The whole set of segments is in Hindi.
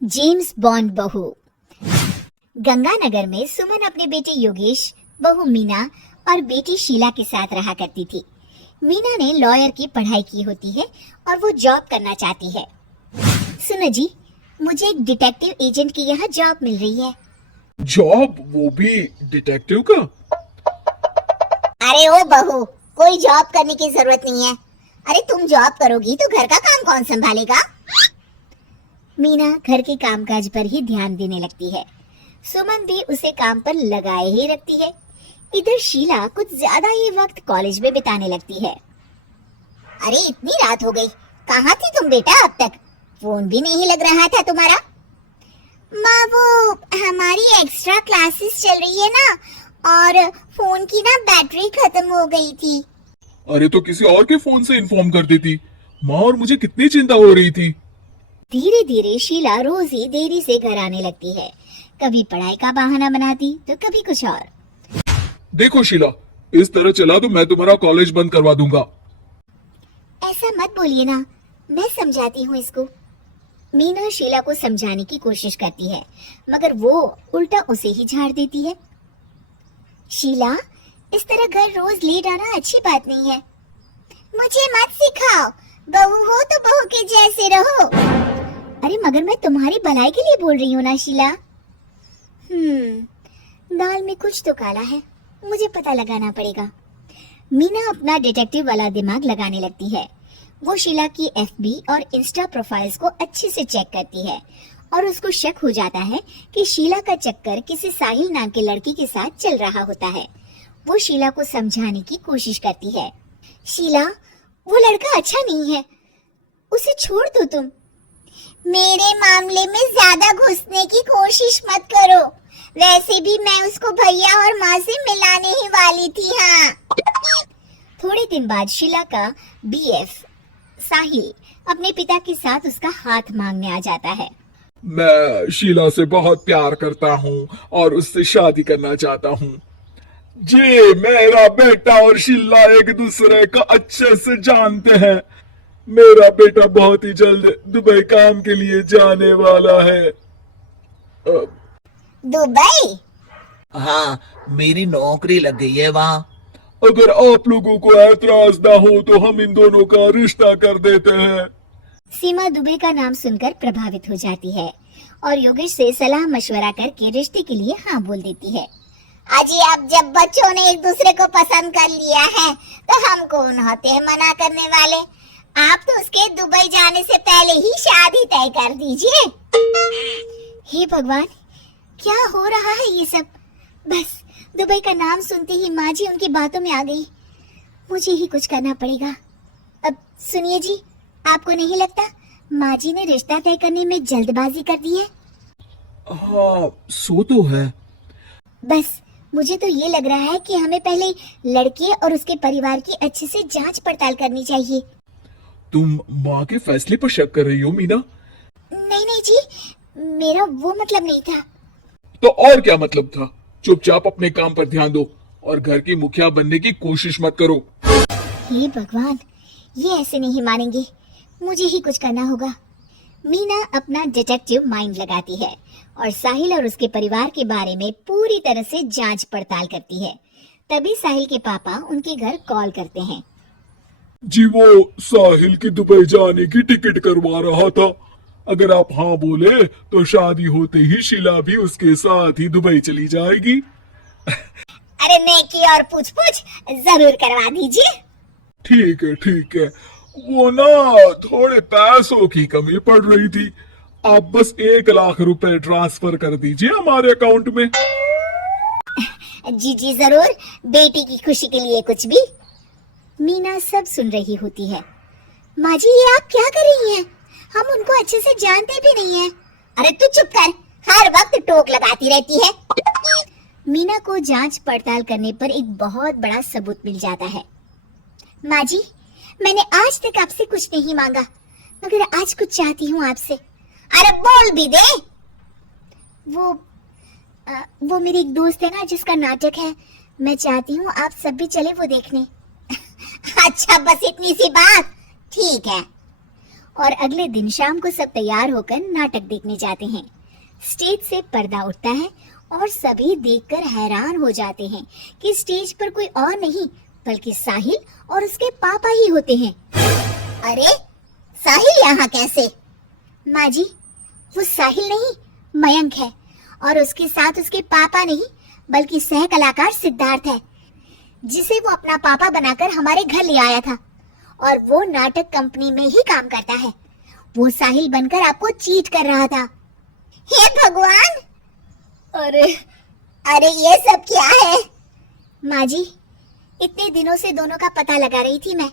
जेम्स बॉन्ड बहू। गंगानगर में सुमन अपने बेटे योगेश, बहू मीना और बेटी शीला के साथ रहा करती थी। मीना ने लॉयर की पढ़ाई की होती है और वो जॉब करना चाहती है। सुनो जी, मुझे एक डिटेक्टिव एजेंट की यहाँ जॉब मिल रही है। जॉब, वो भी डिटेक्टिव का? अरे ओ बहू, कोई जॉब करने की जरूरत नहीं है। अरे तुम जॉब करोगी तो घर का काम कौन संभालेगा? मीना घर के कामकाज पर ही ध्यान देने लगती है। सुमन भी उसे काम पर लगाए ही रखती है। इधर शीला कुछ ज्यादा ही वक्त कॉलेज में बिताने लगती है। अरे इतनी रात हो गई, कहाँ थी तुम बेटा अब तक? फोन भी नहीं लग रहा था तुम्हारा। माँ, वो हमारी एक्स्ट्रा क्लासेस चल रही है ना, और फोन की ना बैटरी खत्म हो गई थी। अरे तो किसी और के फोन से इन्फॉर्म कर देती माँ, और मुझे कितनी चिंता हो रही थी। धीरे धीरे शीला रोज ही देरी से घर आने लगती है। कभी पढ़ाई का बहाना बनाती तो कभी कुछ और। देखो शीला, इस तरह चला तो मैं तुम्हारा कॉलेज बंद करवा दूंगा। ऐसा मत बोलिए ना, मैं समझाती हूँ इसको। मीना शीला को समझाने की कोशिश करती है, मगर वो उल्टा उसे ही झाड़ देती है। शीला, इस तरह घर रोज लेट आना अच्छी बात नहीं है। मुझे मत सिखाओ, बहू हो तो बहू के जैसे रहो। अरे मगर मैं तुम्हारी भलाई के लिए बोल रही हूँ ना शीला। दाल में कुछ तो काला है, मुझे पता लगाना पड़ेगा। मीना अपना डिटेक्टिव वाला दिमाग लगाने लगती है। वो शीला की एफबी और इंस्टा प्रोफाइल्स को अच्छे से चेक करती है और उसको शक हो जाता है कि शीला का चक्कर किसी साहिल नाम के लड़की के साथ चल रहा होता है। वो शीला को समझाने की कोशिश करती है। शीला, वो लड़का अच्छा नहीं है, उसे छोड़ दो तुम। मेरे मामले में ज्यादा घुसने की कोशिश मत करो, वैसे भी मैं उसको भैया और माँ से मिलाने ही वाली थी। हाँ। थोड़े दिन बाद शीला का बीएफ साहिल अपने पिता के साथ उसका हाथ मांगने आ जाता है। मैं शीला से बहुत प्यार करता हूँ और उससे शादी करना चाहता हूँ। जी, मेरा बेटा और शीला एक दूसरे को अच्छे से जानते हैं। मेरा बेटा बहुत ही जल्द दुबई काम के लिए जाने वाला है। दुबई? हाँ, मेरी नौकरी लग गई है वहाँ। अगर आप लोगों को ऐतराज ना हो तो हम इन दोनों का रिश्ता कर देते हैं। सीमा दुबे का नाम सुनकर प्रभावित हो जाती है और योगेश से सलाह मशवरा करके रिश्ते के लिए हाँ बोल देती है। अजी, अब जब बच्चों ने एक दूसरे को पसंद कर लिया है तो हम कौन होते हैं मना करने वाले? आप तो उसके दुबई जाने से पहले ही शादी तय कर दीजिए। हे भगवान, क्या हो रहा है ये सब? बस दुबई का नाम सुनते ही माँ जी उनकी बातों में आ गई। मुझे ही कुछ करना पड़ेगा। अब सुनिए जी, आपको नहीं लगता माँ जी ने रिश्ता तय करने में जल्दबाजी कर दी है? हाँ, सो तो है। बस मुझे तो ये लग रहा है कि हमें पहले लड़के और उसके परिवार की अच्छे से जांच पड़ताल करनी चाहिए। तुम माँ के फैसले पर शक कर रही हो मीना? नहीं नहीं जी, मेरा वो मतलब नहीं था। तो और क्या मतलब था? चुपचाप अपने काम पर ध्यान दो और घर की मुखिया बनने की कोशिश मत करो। हे भगवान, ये ऐसे नहीं मानेंगे, मुझे ही कुछ करना होगा। मीना अपना डिटेक्टिव माइंड लगाती है और साहिल और उसके परिवार के बारे में पूरी तरह से जांच पड़ताल करती है। तभी साहिल के पापा उनके घर कॉल करते हैं। जी, वो साहिल की दुबई जाने की टिकट करवा रहा था। अगर आप हाँ बोले तो शादी होते ही शीला भी उसके साथ ही दुबई चली जाएगी। अरे नेकी और पूछ पूछ जरूर करवा दीजिए। ठीक है ठीक है, वो ना थोड़े पैसों की कमी पड़ रही थी। आप बस 1 लाख रुपए ट्रांसफर कर दीजिए हमारे अकाउंट में। जी जी जरूर, बेटी की खुशी के लिए कुछ भी। मीना सब सुन रही होती है। माँ जी, ये आप क्या कर रही हैं? हम उनको अच्छे से जानते भी नहीं हैं। अरे तू चुप कर, हर वक्त टोक लगाती रहती है। मीना को जांच पड़ताल करने पर एक बहुत बड़ा सबूत मिल जाता है। माँ जी, मैंने आज तक आपसे कुछ नहीं मांगा, मगर आज कुछ चाहती हूँ आपसे। अरे बोल भी दे। वो मेरी एक दोस्त है ना जिसका नाटक है, मैं चाहती हूँ आप सब भी चले वो देखने। अच्छा, बस इतनी सी बात? ठीक है। और अगले दिन शाम को सब तैयार होकर नाटक देखने जाते हैं। स्टेज से पर्दा उठता है और सभी देखकर हैरान हो जाते हैं कि स्टेज पर कोई और नहीं बल्कि साहिल और उसके पापा ही होते हैं। अरे साहिल यहाँ कैसे? माँ जी, वो साहिल नहीं मयंक है और उसके साथ उसके पापा नहीं बल्कि सह कलाकार सिद्धार्थ है, जिसे वो अपना पापा बनाकर हमारे घर ले आया था और वो नाटक कंपनी में ही काम करता है। वो साहिल बनकर आपको चीट कर रहा था। हे भगवान! अरे ये सब क्या है? माँ जी, इतने दिनों से दोनों का पता लगा रही थी मैं,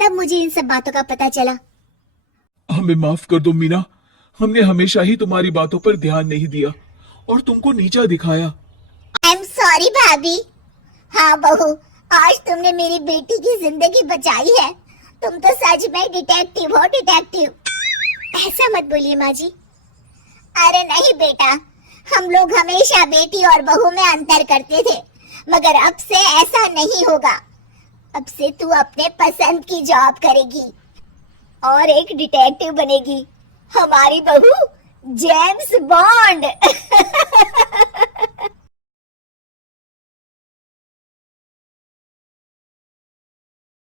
तब मुझे इन सब बातों का पता चला। हमें माफ कर दो मीना, हमने हमेशा ही तुम्हारी बातों पर ध्यान नहीं दिया और तुमको नीचा दिखाया। आई एम सॉरी भाभी। हाँ बहू, आज तुमने मेरी बेटी की जिंदगी बचाई है। तुम तो सच में डिटेक्टिव हो, डिटेक्टिव। ऐसा मत बोलिए माँ जी। अरे नहीं बेटा, हम लोग हमेशा बेटी और बहू में अंतर करते थे, मगर अब से ऐसा नहीं होगा। अब से तू अपने पसंद की जॉब करेगी और एक डिटेक्टिव बनेगी। हमारी बहू जेम्स बॉन्ड।